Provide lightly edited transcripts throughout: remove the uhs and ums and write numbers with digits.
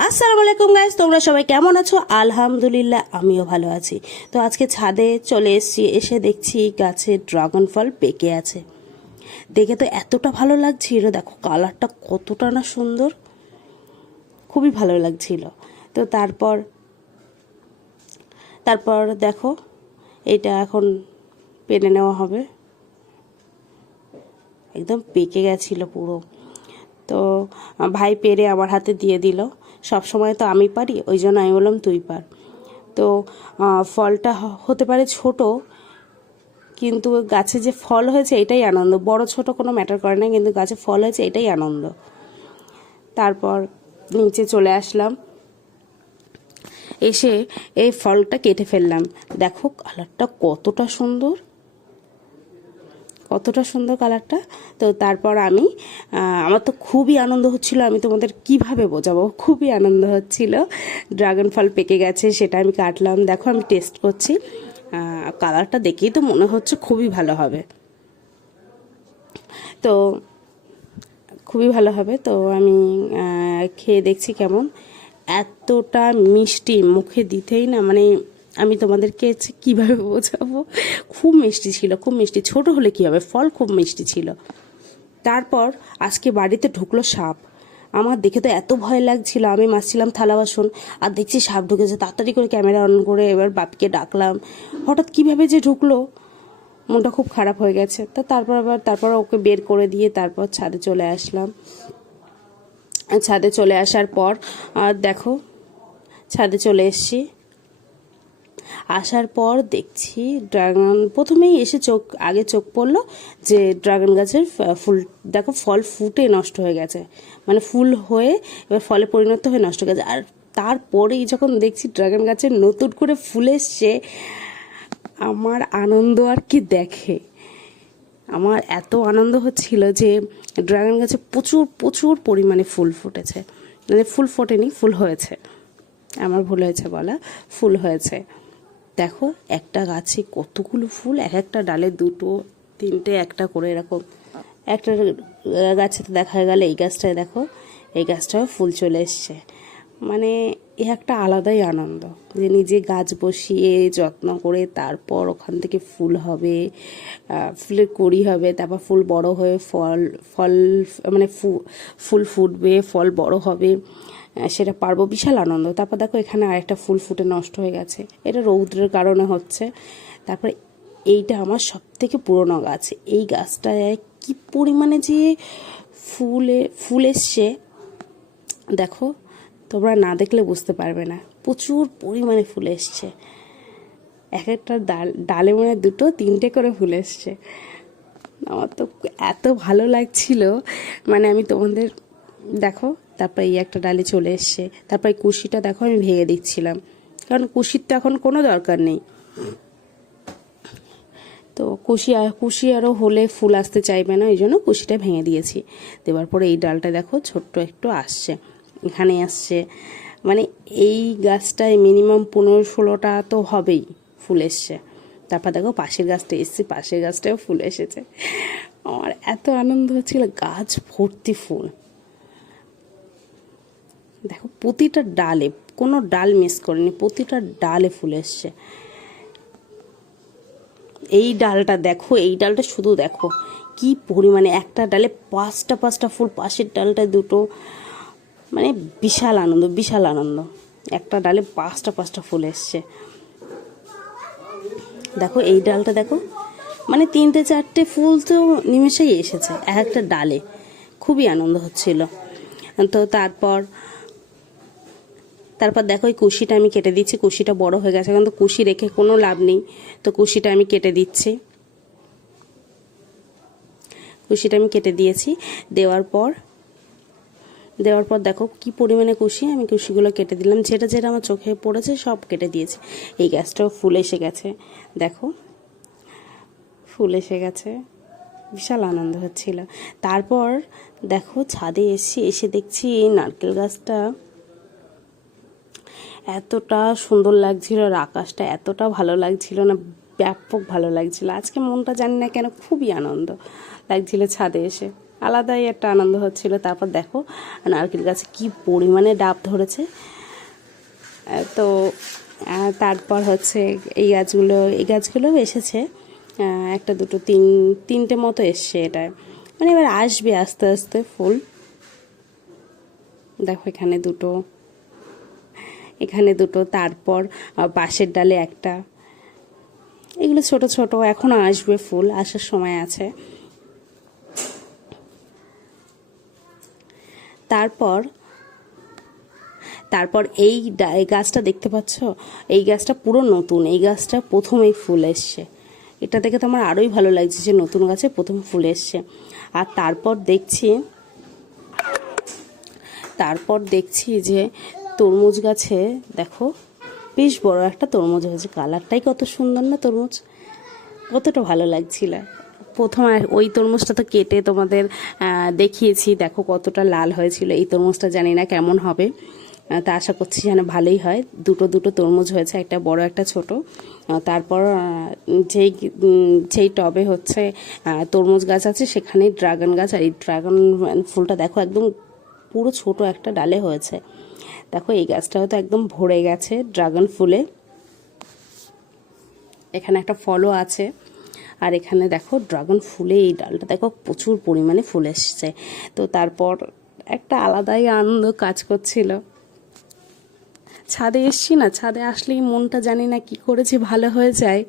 আসসালামু আলাইকুম গাইস, তোমরা সবাই কেমন আছো? আলহামদুলিল্লাহ আমিও ভালো আছি। তো আজকে ছাদে চলে এসেছি, এসে দেখছি গাছে ড্রাগন ফল পেকে আছে। দেখে তো এতটা ভালো লাগছিল, দেখো কালারটা কতটা না সুন্দর, খুবই ভালো লাগছিল। তো তারপর তারপর দেখো এটা এখন পেরে নেওয়া হবে। একদম পেকে গেছিলো পুরো। তো ভাই পেরে আমার হাতে দিয়ে দিল। সব সময় তো আমি পারি, ওই জন্য আমি বললাম তুই পার। তো ফলটা হতে পারে ছোট, কিন্তু গাছে যে ফল হয়েছে এটাই আনন্দ। বড় ছোট কোনো ম্যাটার করে না, কিন্তু গাছে ফল হয়েছে এটাই আনন্দ। তারপর নিচে চলে আসলাম, এসে এই ফলটা কেটে ফেললাম। দেখো কালারটা কতটা সুন্দর, কতটা সুন্দর কালারটা। তো তারপর আমার তো খুবই আনন্দ হচ্ছিল, আমি তোমাদের কিভাবে বোঝাবো, খুবই আনন্দ হচ্ছিল। ড্রাগন ফল পেকে গেছে, সেটা আমি কাটলাম। দেখো আমি টেস্ট করছি, কালারটা দেখেই তো মনে হচ্ছে খুবই ভালো হবে। তো খুবই ভালো হবে। তো আমি খেয়ে দেখছি কেমন। এতটা মিষ্টি, মুখে দিতেই না মানে আমি তোমাদেরকে কিভাবে বোঝাবো, খুব মিষ্টি ছিল, খুব মিষ্টি। ছোট হলে কি হবে, ফল খুব মিষ্টি ছিল। তারপর আজকে বাড়িতে ঢুকলো সাপ। আমার দেখে তো এত ভয় লাগছিল, আমি মাজছিলাম থালা বাসন আর দেখছি সাপ ঢুকেছে। তাড়াতাড়ি করে ক্যামেরা অন করে এবার বাপিকে ডাকলাম। হঠাৎ কিভাবে যে ঢুকলো, মনটা খুব খারাপ হয়ে গেছে। তো তারপর ওকে বের করে দিয়ে তারপর ছাদে চলে আসলাম। ছাদে চলে আসার পর দেখো ছাদে চলে এসেছি। আসার পর দেখছি ড্রাগন, প্রথমেই এসে আগে চোখ পড়লো যে ড্রাগন গাছের ফুল, দেখো ফল ফুটে নষ্ট হয়ে গেছে, মানে ফুল হয়ে এবার ফলে পরিণত হয়ে নষ্ট হয়ে গেছে। আর তারপরেই যখন দেখছি ড্রাগন গাছের নতুন করে ফুল এসছে, আমার আনন্দ আর কি দেখে। আমার এত আনন্দ হচ্ছিল যে ড্রাগন গাছে প্রচুর প্রচুর পরিমাণে ফুল ফুটেছে, মানে ফুল ফোটেনি, ফুল হয়েছে, আমার ভুল হয়েছে বলা, ফুল হয়েছে। দেখো একটা গাছে কতগুলো ফুল, এক একটা ডালে দুটো তিনটে একটা করে এরকম। একটা গাছে তো দেখা গেল, এই গাছটায় দেখো, এই গাছটাও ফুল চলে এসছে। মানে এ একটা আলাদাই আনন্দ যে নিজে গাছ বসিয়ে যত্ন করে তারপর ওখান থেকে ফুল হবে, ফুলের কুঁড়ি হবে, তারপর ফুল বড় হয়ে ফল ফল মানে ফুল ফুটবে, ফল বড় হবে, সেটা পারবো, বিশাল আনন্দ। তারপর দেখো এখানে আরেকটা ফুল ফুটে নষ্ট হয়ে গেছে, এটা রৌদ্রের কারণে হচ্ছে। তারপরে এইটা আমার সব থেকে পুরোনো গাছ, এই গাছটায় কি পরিমাণে যে ফুল এসছে দেখো, তোমরা না দেখলে বুঝতে পারবে না, প্রচুর পরিমাণে ফুল এসছে। এক একটা ডালে মনে দুটো তিনটে করে ফুল এসছে। আমার তো এত ভালো লাগছিল, মানে আমি তোমাদের দেখো। তারপর এই একটা ডালে চলে এসছে। তারপর এই কুশিটা দেখো আমি ভেঙে দিচ্ছিলাম, কারণ কুশির তো এখন কোনো দরকার নেই। তো কুশি আরও হলে ফুল আসতে চাইবে না, ওই জন্য কুশিটা ভেঙে দিয়েছি। দেওয়ার পরে এই ডালটা দেখো ছোট্ট একটু আসছে, এখানে আসছে, মানে এই গাছটায় মিনিমাম 15-16টা তো হবেই ফুল এসছে। তারপর দেখো পাশের গাছটা এসছে, পাশের গাছটাও ফুল এসেছে। আমার এত আনন্দ হচ্ছিল, গাছ ভর্তি ফুল। দেখো প্রতিটা ডালে, কোনো ডাল মিস করেনি, প্রতিটা ডালে ফুল এসছে। এই ডালটা দেখো, এই ডালটা শুধু দেখো কি পরিমাণে, একটা ডালে পাঁচটা ফুল, পাশের ডালটায় দুটো, মানে বিশাল আনন্দ, বিশাল আনন্দ। একটা ডালে পাঁচটা ফুল এসছে। দেখো এই ডালটা দেখো, মানে 3-4টে ফুল তো নিমেষেই এসেছে এক একটা ডালে, খুবই আনন্দ হচ্ছিল। তো তারপর দেখো এই কুশিটা আমি কেটে দিচ্ছি, কুশিটা বড় হয়ে গেছে, কিন্তু কুশি রেখে কোনো লাভ নেই। তো কুশিটা আমি কেটে দিচ্ছি, কুশিটা আমি কেটে দিয়েছি। দেওয়ার পর দেখো কি পরিমাণে কুশি, আমি কুশিগুলো কেটে দিলাম, যেটা যেটা আমার চোখে পড়েছে সব কেটে দিয়েছি। এই গাছটাও ফুল এসে গেছে, দেখো ফুল এসে গেছে, বিশাল আনন্দ হচ্ছিল। তারপর দেখো ছাদে এসে দেখছি এই নারকেল গাছটা এতটা সুন্দর লাগছিল, আর আকাশটা এতটা ভালো লাগছিল না, ব্যাপক ভালো লাগছিল। আজকে মনটা জানি না কেন খুবই আনন্দ লাগছিল ছাদে এসে। আলাদাই একটা আনন্দ হচ্ছিল। তারপর দেখো নারকেল গাছে কি পরিমাণে ডাব ধরেছে। তো তারপর হচ্ছে এই গাছগুলোও এসেছে, একটা দুটো তিনটে মতো এসছে এটায়, মানে এবার আসবে আস্তে আস্তে ফুল। দেখো এখানে দুটো, তারপর পাশের ডালে একটা। এগুলো ছোট ছোট, এখনো আসবে ফুল, আসার সময় আছে। তারপর এই গাছটা দেখতে পাচ্ছ, এই গাছটা পুরো নতুন, এই গাছটা প্রথমেই ফুল এসছে। এটা দেখে তো আমার আরোই ভালো লাগছে যে নতুন গাছে প্রথম ফুল এসছে। আর তারপর দেখছি যে তরমুজ গাছে দেখো বেশ বড় একটা তরমুজ হয়েছে। কালারটাই কত সুন্দর না, তরমুজ কতটা ভালো লাগছিল। প্রথমে ওই তরমুজটা তো কেটে তোমাদের দেখিয়েছি, দেখো কতটা লাল হয়েছিল। এই তরমুজটা জানি না কেমন হবে, তা আশা করছি যেন ভালোই হয়। দুটো তরমুজ হয়েছে, একটা বড় একটা ছোট। তারপর যেই টবে হচ্ছে তরমুজ গাছ আছে সেখানেই ড্রাগন গাছ। আর এই ড্রাগন ফুলটা দেখো একদম পুরো ছোট একটা ডালে হয়েছে। দেখো এই গাছটাও তো একদম ভরে গেছে ড্রাগন ফুলে। এখানে একটা ফলও আছে। আর এখানে দেখো ড্রাগন ফুলে এই ডালটা দেখো প্রচুর পরিমাণে ফুল এসছে। তো তারপর একটা আলাদাই আনন্দ কাজ করছিল। ছাদে এসছি না, ছাদে আসলেই মনটা জানি না কি করেছি ভালো হয়ে যায়,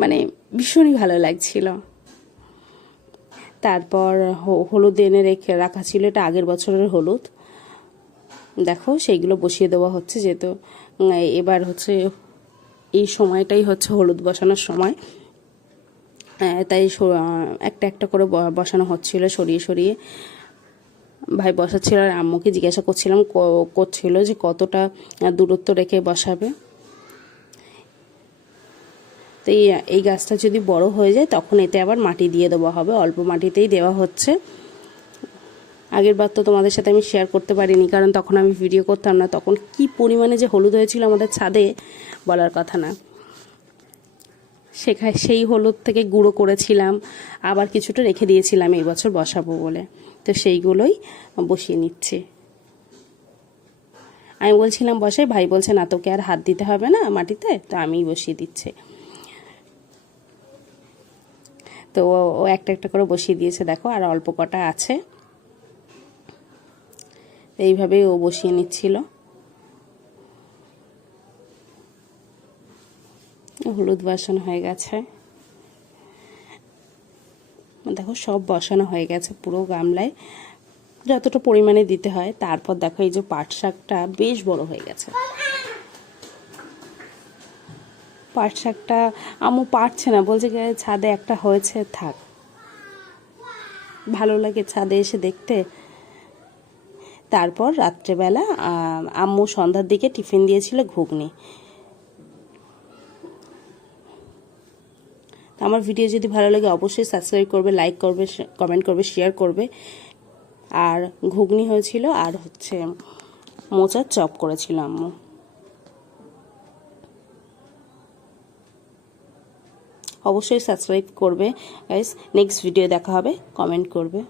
মানে ভীষণই ভালো লাগছিল। তারপর হলুদ এনে রাখা ছিল, এটা আগের বছরের হলুদ। দেখো সেইগুলো বসিয়ে দেওয়া হচ্ছে, যেহেতু এবার হচ্ছে এই সময়টাই হচ্ছে হলুদ বসানোর সময়, তাই একটা একটা করে বসানো হচ্ছিল সরিয়ে সরিয়ে। ভাই বসাচ্ছিল আর আম্মুকে জিজ্ঞাসা করছিল যে কতটা দূরত্ব রেখে বসাবে। তো এই গাছটা যদি বড় হয়ে যায় তখন এতে আবার মাটি দিয়ে দেওয়া হবে, অল্প মাটিতেই দেওয়া হচ্ছে। আগের বার তো তোমাদের সাথে আমি শেয়ার করতে পারিনি, কারণ তখন আমি ভিডিও করতাম না। তখন কি পরিমাণে যে হলুদ হয়েছিল আমাদের ছাদে বলার কথা না। সেই হলুদ থেকে গুঁড়ো করেছিলাম, আবার কিছুটা রেখে দিয়েছিলাম এই বছর বসাবো বলে। তো সেইগুলোই বসিয়ে নিচ্ছি। আমি বলছিলাম বসাই, ভাই বলছে না তোকে আর হাত দিতে হবে না মাটিতে, তো আমিই বসিয়ে দিচ্ছি। তো ও একটা একটা করে বসিয়ে দিয়েছে দেখো, আর অল্প কটা আছে। এইভাবেই ও বসিয়ে নিচ্ছিল। হলুদ বসানো হয়ে গেছে, দেখো সব বসানো হয়ে গেছে পুরো গামলায়, যতটা পরিমাণে দিতে হয়। তারপর দেখো এই যে পাট শাকটা বেশ বড় হয়ে গেছে। পাট শাকটা আম্মু পারছে না, বলছে ছাদে একটা হয়েছে থাক, ভালো লাগে ছাদে এসে দেখতে। তারপর রাত্রেবেলা আম্মু সন্ধ্যার দিকে টিফিন দিয়েছিল ঘুগনি। আমার ভিডিও যদি ভালো লাগে অবশ্যই সাবস্ক্রাইব করবে, লাইক করবে, কমেন্ট করবে, শেয়ার করবে। আর ঘুগনি হয়েছিল, আর হচ্ছে মোচার চপ করেছিল আম্মু। অবশ্যই সাবস্ক্রাইব করবে গাইস। নেক্সট ভিডিও দেখা হবে, কমেন্ট করবে।